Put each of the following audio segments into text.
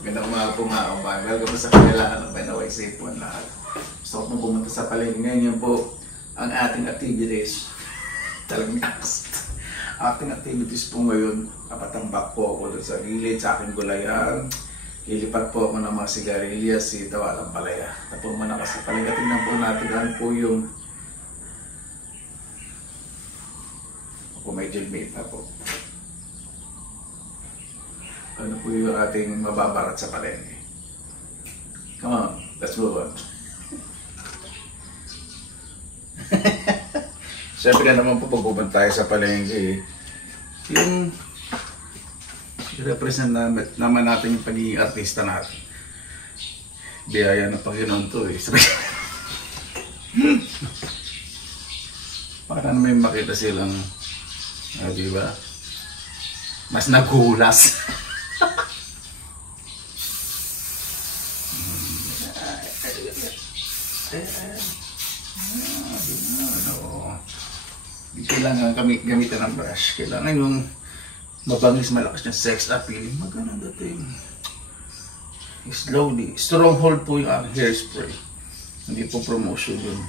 Magandang umaga po mga kabayan. Welcome sa kanilaan ng Benaway Safe po ang lahat. Gusto ko na pumunta sa palengke. Ngayon po ang ating activities. Talagang ating activities po ngayon. Kapatambak po ako doon sa gilid sa aking gulayan. Lilipat po ako ng mga sigarilyas, sitaw at ang palaya. Tapos muna kasi palengke. Tingnan po natin ano po yung kung may jailmate na po. Ano po yung ating mababarat sa palengke. Come on, let's move on. Siyempre naman po pag-uban tayo sa palengke, yung represent naman natin yung pagiging artista natin. Biyaya ng Panginoon to eh. Para na may makita silang diba? Mas naghulas. Kailangan gamitan ng brush. Kailangan yung mabangis, malakas yung sex appeal. Magandang dating. Slowly. Stronghold po yung hairspray. Hindi po promotion yun.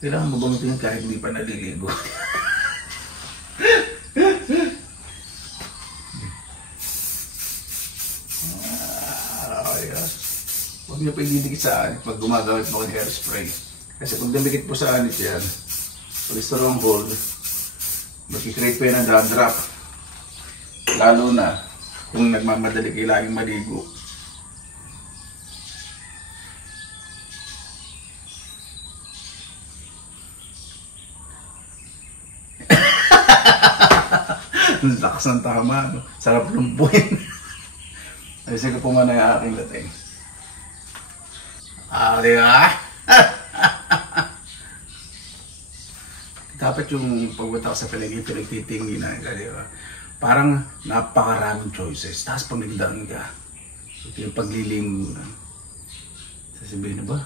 Kailangan mabangutin kahit hindi pa naliligo. Huwag niyo pa ididikit sa anit pag gumagamit mo ng hairspray. Kasi pag dumikit po sa anit yan, pag stronghold, magkikreate po yan ng dandruff. Lalo na kung nagmamadali kailangan maligo. Lakas ng tama, no? Sarap lumpuin. Ayusin ko po muna yung aking dating. Di ba? Dapat yung pagpunta ko sa palengke, pinagtitinginan ka, di ba? Parang napakaraming choices. Tapos pag nagdaan ka, ito yung paglilingguran. Sasabihin na ba?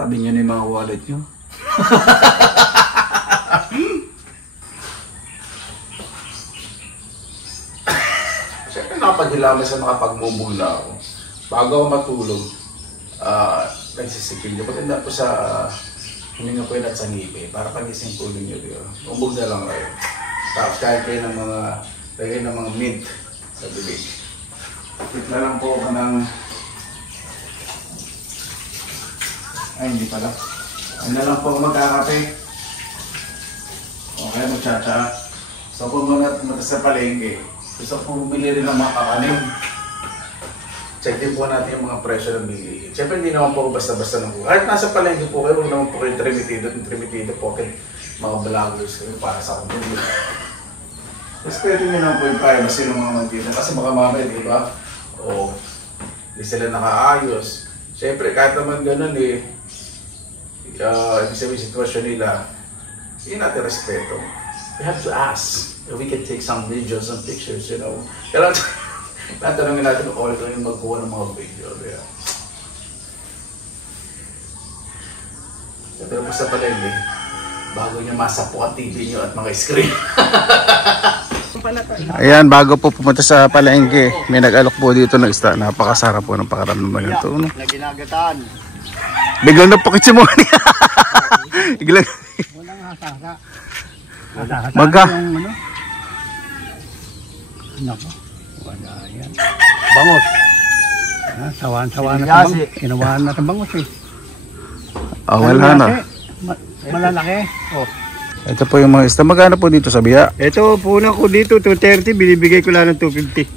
Tabi nyo na yung mga wallet nyo. Siyempre nakapaghilamay sa mga pagmumula ako. Bago ako matulog, nagsisipil nyo. Paganda po sa huminga po yun at sa ngipi. Para pagising po ninyo. Umbog na lang kayo. Tapos kahit kayo ng mga lagay ng mga mint sa bibig. Hit na lang po ako ng ay hindi pala. Ay na lang po ako magkakape. Okay, magtsatsa. So po muna sa palengke. Gusto ko bumili rin ng mga kakanin. Check din po natin yung mga presyo ng bilihin. Siyempre hindi naman po basta-basta ng buhay. Kahit nasa palengke po kayo, huwag naman po kayo trimitido po kayo mga vloggers kayo para sa kumpanya. Respeto nyo naman po yung privacy ng mga magkita. Kasi baka mamaya, di ba? O, hindi sila nakaayos. Siyempre kahit naman ganun eh, ibig sabihin sitwasyon nila, hindi natin respeto. We have to ask if we can take some videos and pictures, you know. Kailangan tatanungin natin kung ulit yung magkuha ng mga video. Pero po sa palengke, bago nyo masapo ang TV nyo at mga screen. Ayan, bago po pumunta sa palengke, may nag-alok po dito ng isda. Napakasarap po ng pakaramdaman nito. No? Naginagataan. Biglang napakitsimoni. Biglang. Walang hasasa. Magka. Nako. Wala yan. Bangos. Sawan-sawan na sa bangos. Inawahan na sa bangos eh. Wala na. Malalaki. Oh. Ito po yung mga isda. Magkano po dito sa biya? Ito, puna ko dito, 230. Binibigay ko lang ng 250.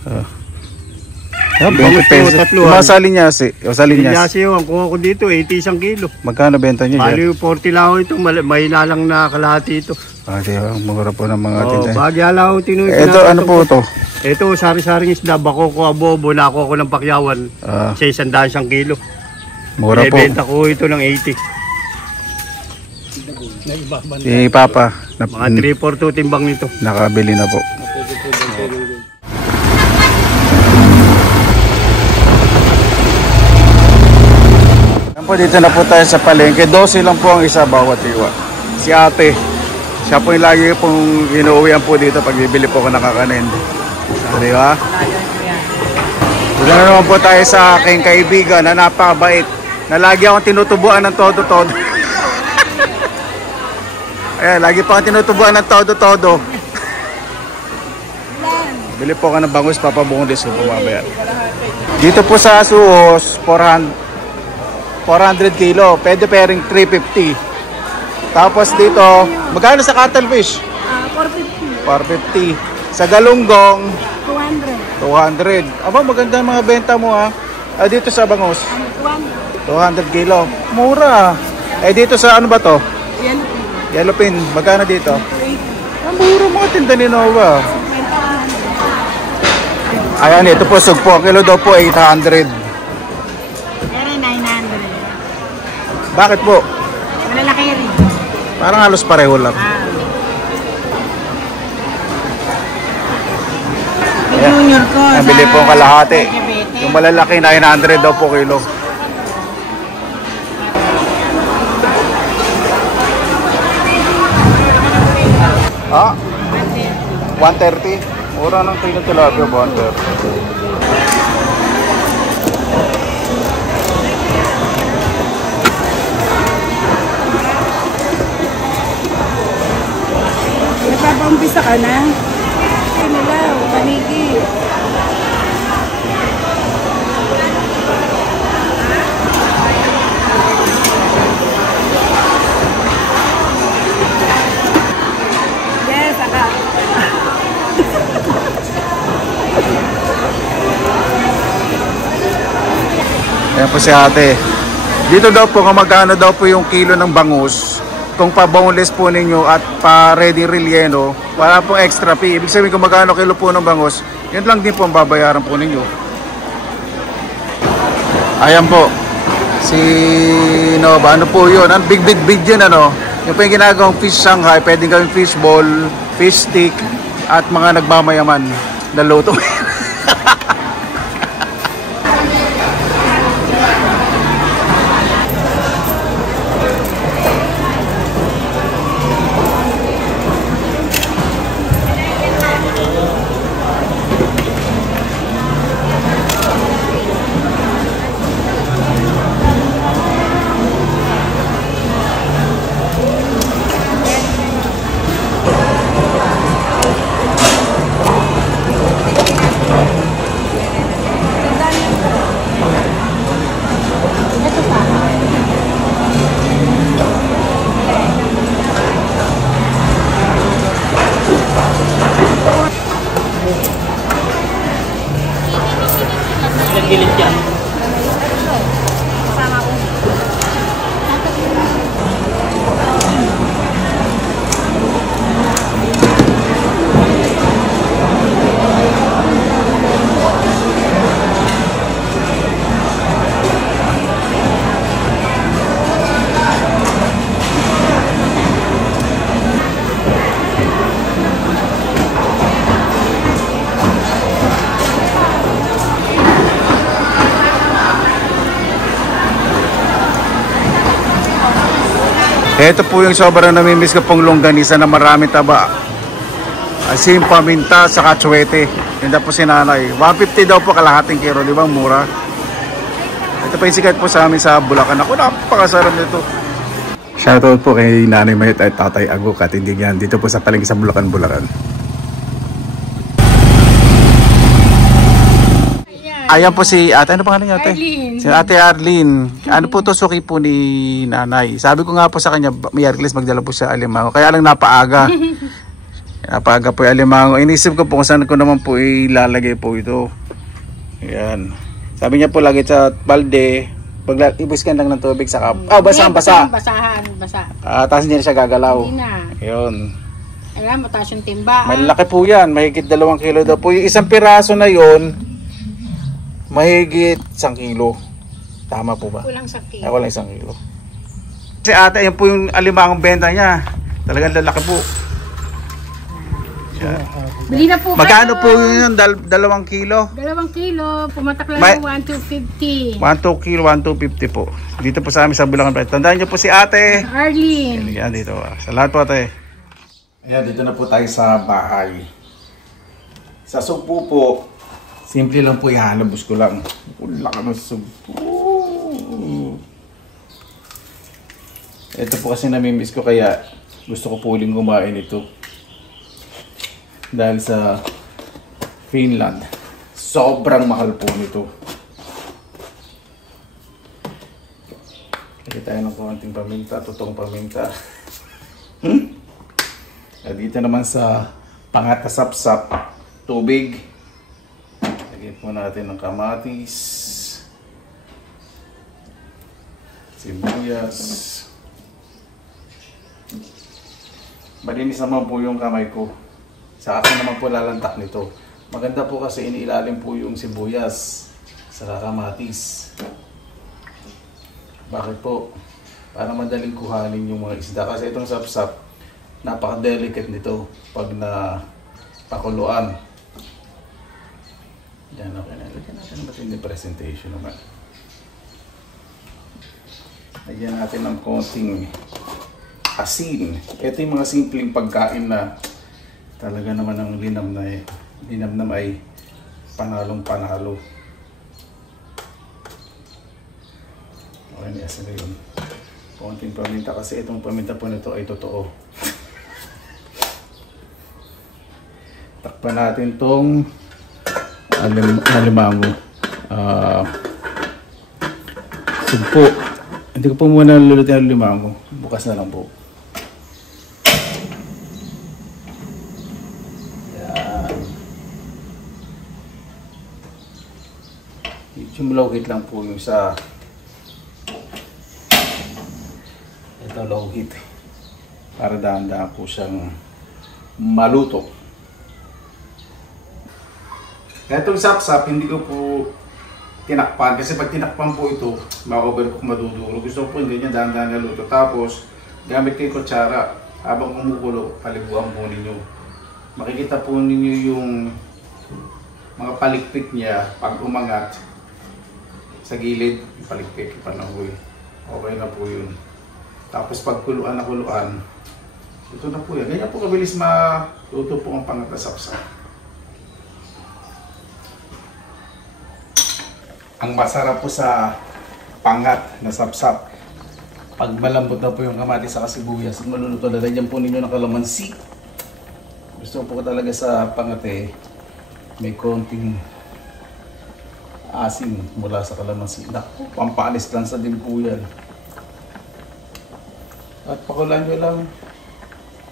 20 pesos. Yung mga salinyasi. Salinyasi yung kuha ko dito, 80 isang kilo. Magkano benta nyo dyan? Bali 40 lang ito. Mahina lang na kalahati ito. Diba? Mura po ng mga tinta. Bagya lang ako tinuwi. Ito, ano po ito? Ito, sari-saring isda. Bako ko abobo. Nako ko ng pakyawan. Sa 100 isang kilo. Mura po. Benta ko ito ng 80. Si Papa. Mga 3-4 timbang nito. Nakabili na po. Dito na po tayo sa palengke. 12 lang po ang isa bawat iwa. Si ate, Siya po yung lagi pong inuuwian po dito pag bibili po ako ng kakanin. Di ba? Doon na naman po tayo sa aking kaibigan na napakabait. Na lagi akong tinutubuan ng todo-todo. Ayan, lagi pa akong tinutubuan ng todo-todo. Bili po ka ng bangus, papabungong disco po mamaya. Dito po sa Suos, 400 kilo. Pwede pairing 350. Tapos dito, magkano sa cuttlefish? 450. 450. Sa galunggong, 200. Aba, maganda ang mga benta mo ha. Dito sa bangus, 200 kilo. Mura. Dito sa ano ba to? Yellowfin. Magkano dito? Mura mga tinda ni Nova. Ayan, ito po, sugpo. Kilo daw po, 800. Pero 900. Bakit po? Malalaki rin. Parang halos pareho lang. Yung junior ko. Nabili po ang kalahati. Yung malalaki, 900 daw po kilo. Ah? 130? Mura ng kilo tilapia, 130. Nagpapaumpisa ka na? Pinalaw, panigi. Yes, aka. Ayan po si ate. Dito daw po kung magkano daw po yung kilo ng bangus. Kung pa-boneless po ninyo at pa-ready relleno, wala pong extra fee. Ibig sabihin kung magkano kilo po ng bangus, yun lang din po ang babayaran po ninyo. Ayan po. Si Nova, ano po yun? Ang big yun ano. Yung po yung ginagawang fish Shanghai, pwedeng gawing fish ball, fish stick, at mga nagmamayaman na luto. Gilid yan. Ito po yung sobrang namimiss ko pong longganisa na maraming taba. Asin, paminta, saka tsuwete. Yun po si nanay. 150 daw po kalahating kilo, di ba? Mura. Ito pa yung sikat po sa amin sa Bulacan. Ako, napakasarap nito. Shoutout po kay Nanay Mayet at Tatay Aguk at hindi yan. Dito po sa palengke sa Bulacan, Bulacan. Ayan po si ate, ano pangalan niya ate? Arlene. Si ate Arlene. Ano po to, suki po ni nanay. Sabi ko nga po sa kanya, may Hercules magdala po sa alimango. Kaya lang napaaga. Napaaga po yung alimango. Inisip ko po kung saan ko naman po ilalagay po ito. Ayan. Sabi niya po lagi sa balde, ibuskan lang ng tubig sa kap. Basa. Basa. Tapos hindi na siya gagalaw. Hindi na. Ayun. Alam, mataas yung timba. Malaki po yan. Mahigit 2 kilo daw po. Yung isang piraso na yon mahigit 1 kilo. Tama po ba? Kulang 1 kilo. Walang 1 kilo. Si ate, yan po yung alimangong benta niya. Talagang lalaki po. Yan. Bili na po Magkano po kayo. yun? 2 kilo? 2 kilo. Pumatak lang May- ng 1,250. 1-2 kilo, 1,250 po. Dito po sa amin sa Bulacan. Tandaan niyo po si ate. Arlene. Yan dito. Sa lahat po ate. Ayan, dito na po tayo sa bahay. Sa sugpo po, simple lang po, ihalabos ko lang. Wala ka ng sugpo. Ito po kasi namimiss ko, kaya gusto ko po uling kumain ito. Dahil sa Finland, sobrang mahal po nito. Lagyan tayo ng konting paminta, totoong paminta. At dito naman sa pangatasapsap, tubig. Lagyan po natin ng kamatis, sibuyas. Malinis naman po yung kamay ko. Sa akin naman po lalantak nito. Maganda po kasi iniilalim po yung sibuyas sa kamatis. Bakit po? Para madaling kuhanin yung mga isda. Kasi itong sapsap, napaka-delicate nito pag na pakuluan. Yan, okay na. Lagyan natin natin yung presentation naman. Lagyan natin ng konting asin. Ito yung mga simpleng pagkain na talaga naman ang linam na ay panalong panalo. Okay na, asin na yun. Konting paminta kasi itong paminta po nito ay totoo. Takpan natin tong alimango. Sugpo. Hindi ko po muna lulutin ang alimango. Bukas na lang po. Yan. Yung low heat lang po yung sa ito, low heat. Para dahan-dahan po siyang maluto. Itong sapsap, hindi ko po tinakpan. Kasi pag tinakpan po ito, ma-overcook, maduduro. Gusto ko po yung ganyan, dahan-dahan na luto. Tapos, gamit kayo kutsara. Habang kumukulo, paliguan po ninyo. Makikita po ninyo yung mga palikpik niya pag umangat sa gilid. Palikpik, panahoy. Okay na po yun. Tapos pag kuluan na kuluan, ito na po yan. Ganyan po kabilis maluto po ang pangatasapsap. Ang masarap po sa pangat na sapsap, pag malambot na po yung kamatis sa sibuyas, maluluto na dyan po ninyo ng kalamansi. Gusto po talaga sa pangat may konting asin mula sa kalamansi. Naku, pampaalis lang sa din po yan. At pakulan nyo lang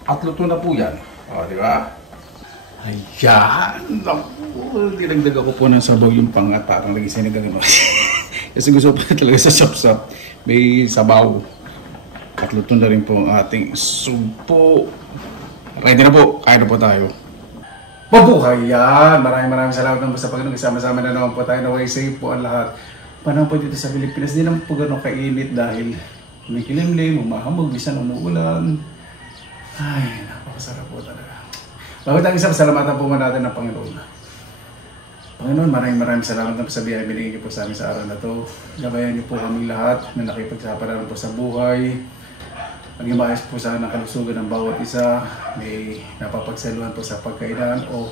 at luto na po yan. O, di ba? Ayan! Naku! Dinagdag ako po ng sabaw yung pangat. Parang lagi sinigang. Kasi gusto po talaga sa sap-sap. May sabaw. At luto na rin po ang ating sugpo. Ready na po. Kaya na po tayo. Mabuhay yan! Maraming salamat naman sa pagkakang kasama-sama na naman po tayo. Naway safe po ang lahat. Panahon po dito sa Pilipinas. Di naman po gano'ng kainit dahil may kilimlim, umahamog, bisan umuulan. Ay, napakasarap po talaga. Bago tayo isang salamatan po natin ng Panginoon. Panginoon, maraming salamat na po sa biyaya binigay niyo po sa amin sa araw na to. Gabayan niyo po kami lahat na nakipagsapalaran po sa buhay. Maging maayos po sa kalusugan ng bawat isa. May napapagsaluhan po sa pagkainan o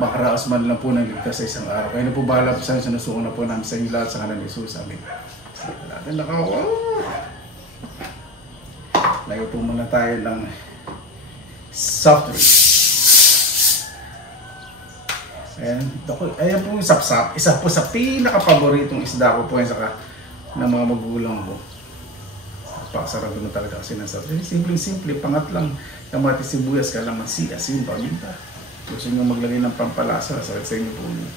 makaraos man lang po ng ligtas sa isang araw. Kaya na po bahala po sa amin, sinusuko na po namin sa inyo lahat sa kanan ni Jesus. Amen. Natin nakawa. Layo po muna tayo ng soft drink. Ayan po yung sapsap. Isa po sa pinaka-paboritong isda ko po yan saka ng mga magulang ko. Napakasarap na talaga kasi ng soft drink. Simple-simple, pangat lang. Kamatis, sibuyas, kalamansi, asin, paminta. Gusto nyo maglagay ng pampalasa sa inyo po yun.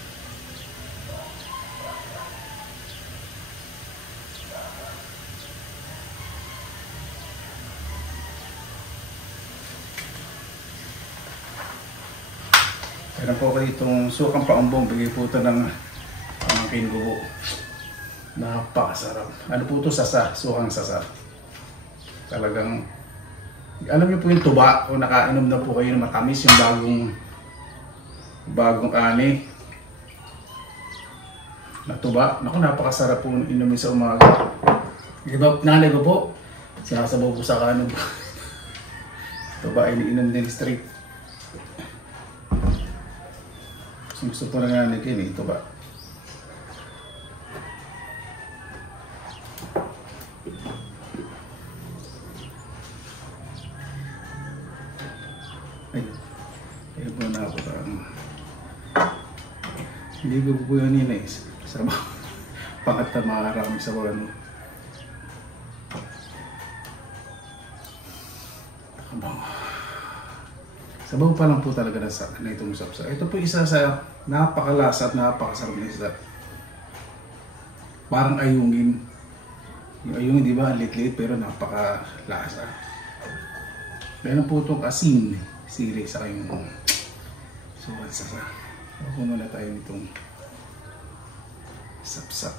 Kaya po kayo itong sukang paumbong, bigay po ito ng pamangkin ko po. Napakasarap. Ano po ito? Sasa, sukang sasa. Talagang, alam niyo po yung tuba, o nakainom na po kayo ng matamis yung bagong ani na tuba. Naku, napakasarap po inumin sa umaga. Diba, nanay ko po, sinasabaw po sa kanin. Ito ba ay iniinom din straight? Gusto pa rin nga ni Kenny, ito ba? Ay, ayun po na ako parang hindi ko po yan inais. Sabaw. Pangat na maraming sabaw ano. Sabaw pa lang po talaga na itong sapsa. Ito po isa sa napakalasa at napakasarap na isda. Parang ayungin. Yung ayungin di ba, lit-lit pero napakalasa. Meron po itong asin, sili sa kayong suwat sa sa. Puno na tayo nitong sapsap.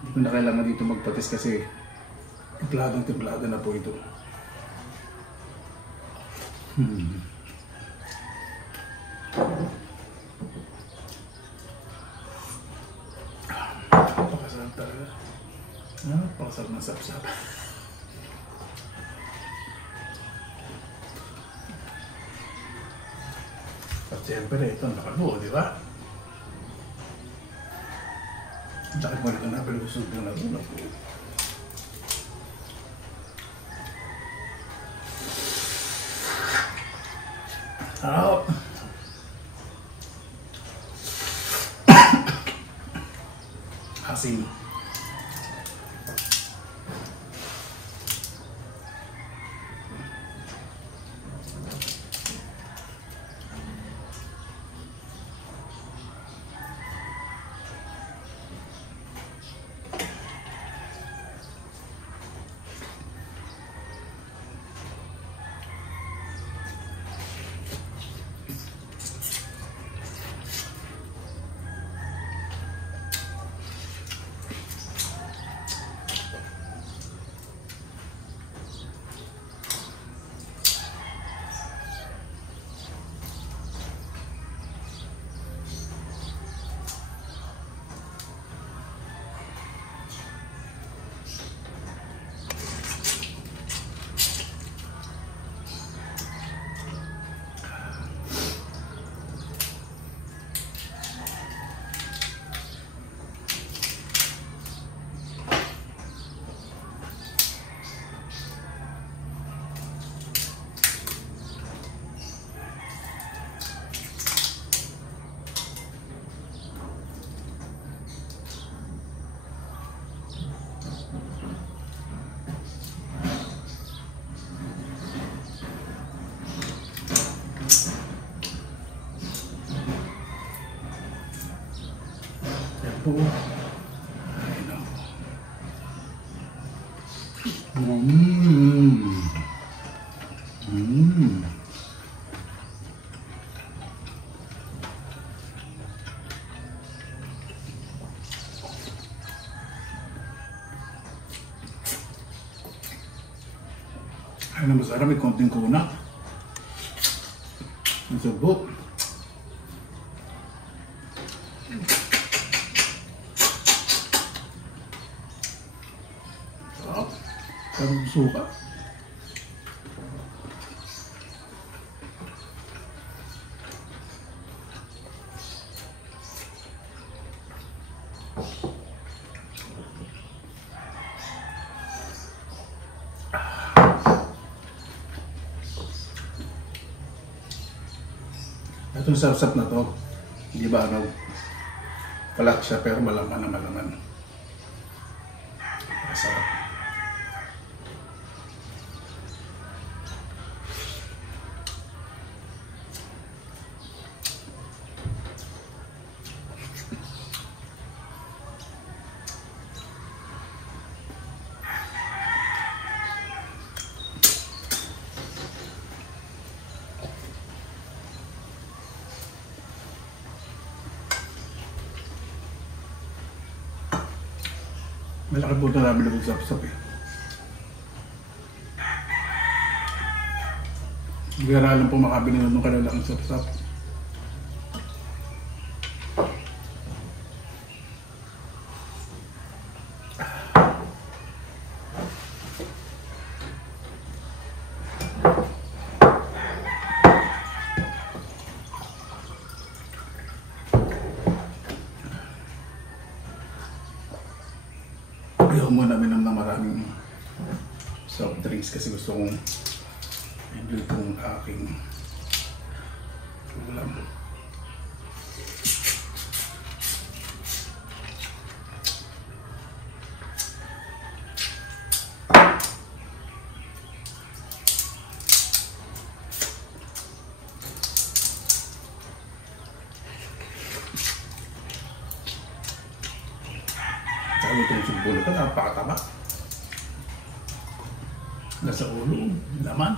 Hindi ko na kailangan dito magpatis kasi templadong-templado na po ito. Napakasarap talaga. Napakasarap na sapsap. At siyempre ito nakabuo, di ba? Dahil mo na napalusog po na ito. Asin. Po. Ay, no. Ay, na masarap, may konting kuna. Ang sabot. Parang suka. Itong sapsap na to, hindi ba ano, palat siya pero malaman na malaman. Masarap. Malaki po ito namin ng sapsap eh. Bira lang po makabili ng kalalaking sapsap. ko muna minom ng maraming soft drinks kasi gusto kong enjoy kong aking ulam. Sabi itong sumpulo ka, napakataba. Nasa ulo, laman.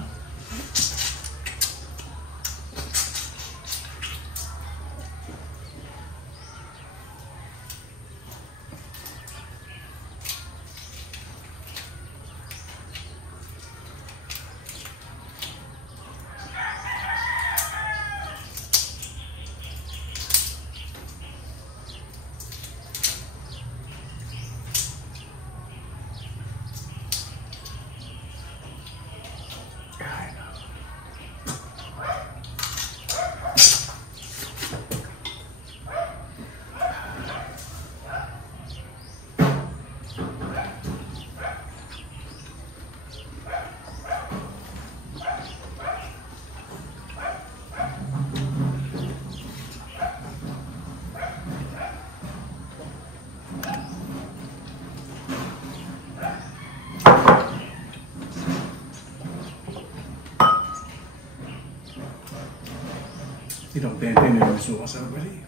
Tinong-tente na yung suka sa bali.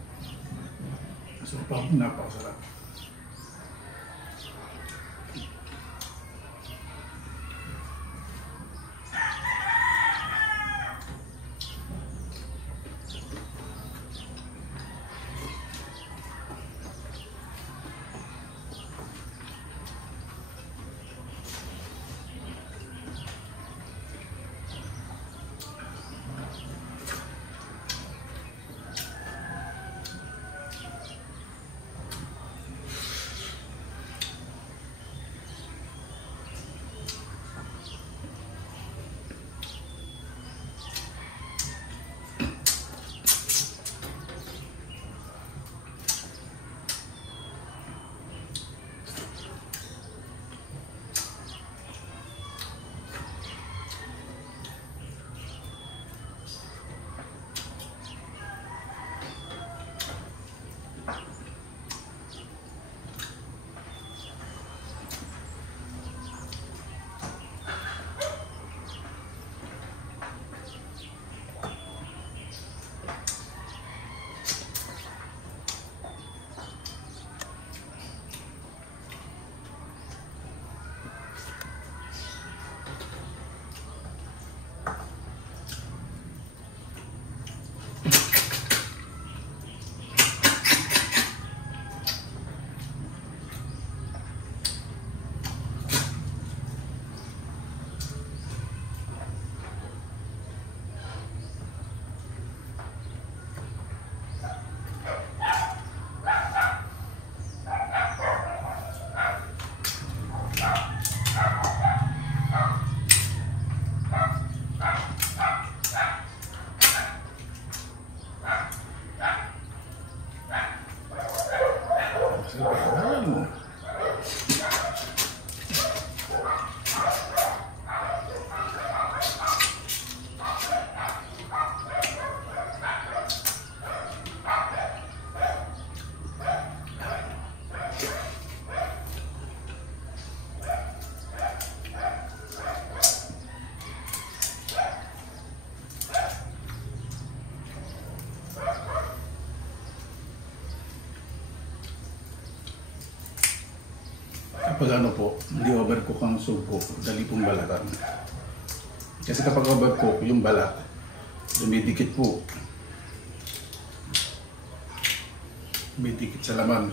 So, napakasarap. Kapag ano po, hindi overcook ang sugo, dali pong balatan. Kasi kapag overcook, yung balat, dumidikit po. Dumidikit sa laman.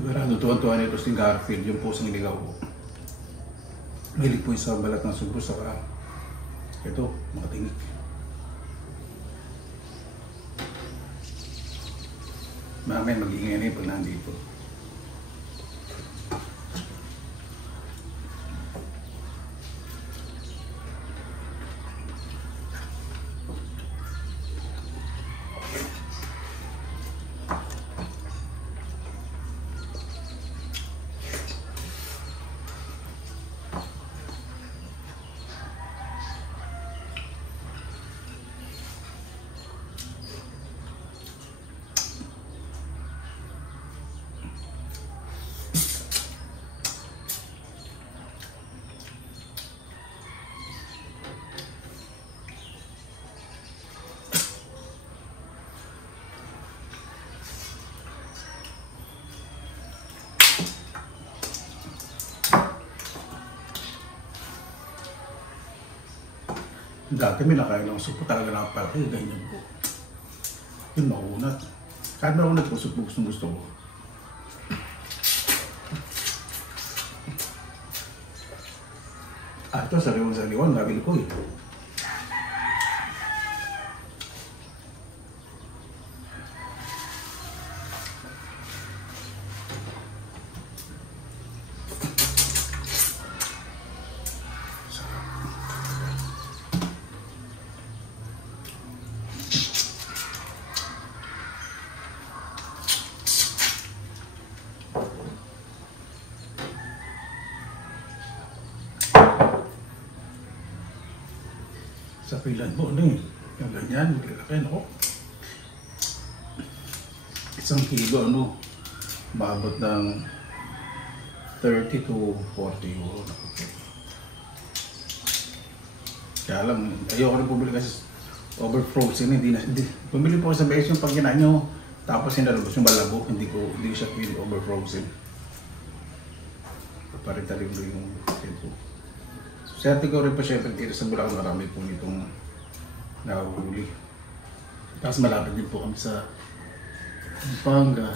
Sigurado tuwan-tuwa nito si Garfield, yung pusong iligaw ko. Mahilig po yung sa balat ng subo, saka ito, mga tingik. Mamaya mag-ingay na yun pag nandito. Dati may nakain lang supo talaga nakapalaki, ganyan po. Yun makunat. Kahit makunat po, supo gusto ko. Ito, sariwan, nabili ko eh. Sa pilan mo, ano eh. Yung ganyan, maglilaki, no? 1 kilo, ano? Mabot ng 30 to 40 euro. Kaya lang, ayoko rin bumili kasi over frozen, hindi. Bumili po sa base yung pag ginahan nyo, tapos sinalabos yung malabo, hindi ko siya pili over frozen. Paparintalin ko yung ito. Swerte ko rin pa syempre dito sa Bulacan, marami po nitong nahuhuli. Tapos malapit din po kami sa Pampanga.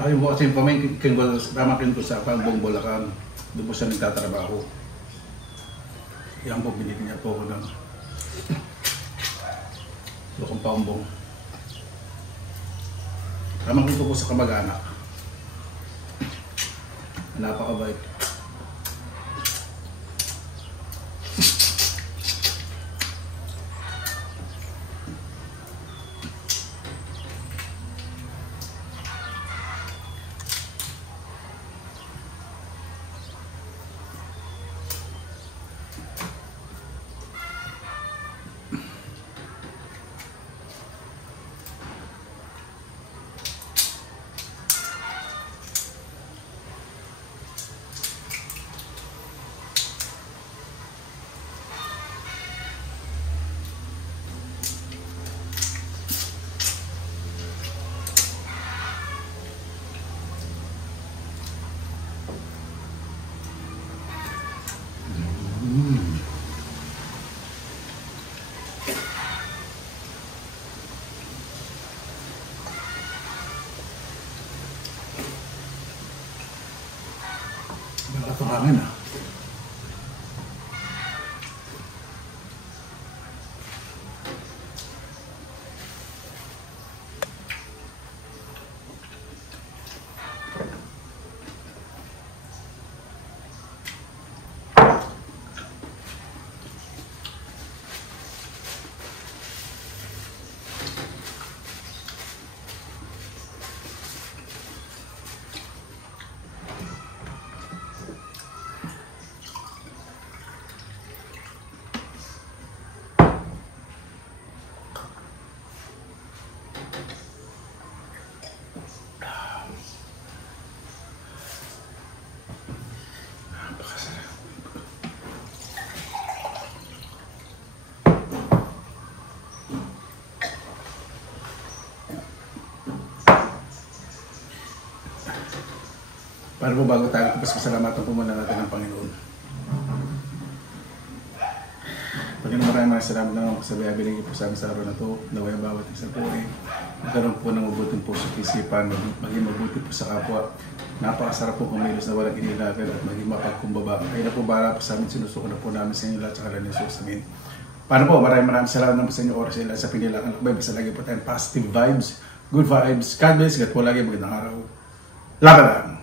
Ayaw mo kasi pamangkin ko sa Pambong Bulacan. Doon po siya nagtatrabaho. Yan po, binili niya po ako ng Lukong Pambong. Pamangkin ko po sa kamag-anak. Napakabait. Kapangangin ah. Para po bago tayo tapos pasalamatan po muna natin ng Panginoon. Panginoon, maraming salamat na ako sa binigay po sa amin sa araw na ito. Naway ang bawat isa po magkaroon po ng mabuting puso at isipan, maging mabuti po sa kapwa. Napakasarap po kumilos na walang inilagan at maging mapagkumbaba. Kaya na po bara po sa amin, sinusuko na po namin sa inyo lahat sa kalan ni Jesus. Amen. Paano po, maraming salamat naman po sa inyo oras sa pinilang lakbay. Basta lagi po tayong positive vibes, good vibes. God bless. God po lagi magandang araw. Laban lang!